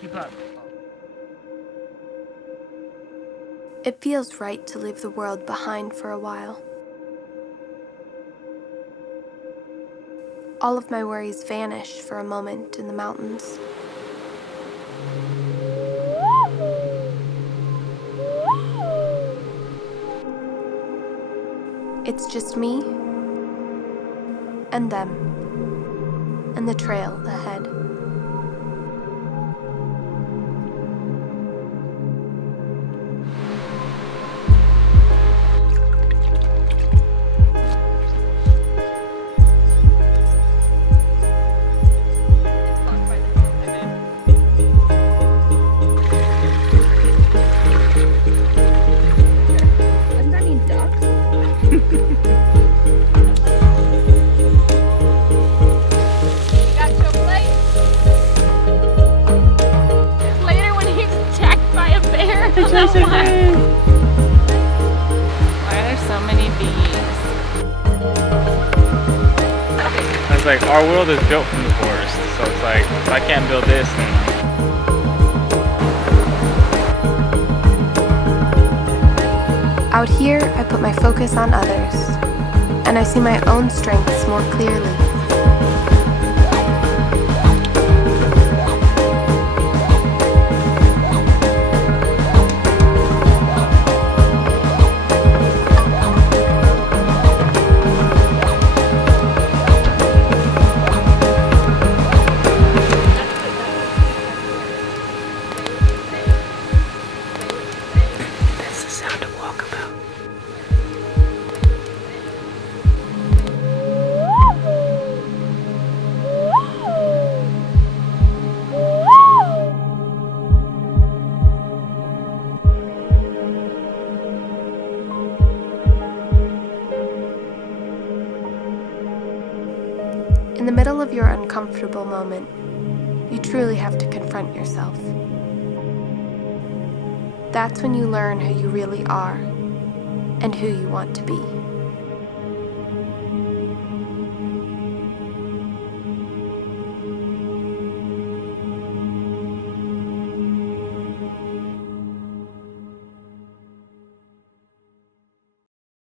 Keep up. It feels right to leave the world behind for a while. All of my worries vanish for a moment in the mountains. It's just me and them and the trail ahead. Doesn't that mean ducks? Got your plate. Later when he's attacked by a bear. Why are there so many bees? It's like our world is built from the forest, so it's like if I can't build this, then Out here, I put my focus on others, and I see my own strengths more clearly. That's the sound of walkabout. In the middle of your uncomfortable moment, you truly have to confront yourself. That's when you learn who you really are and who you want to be.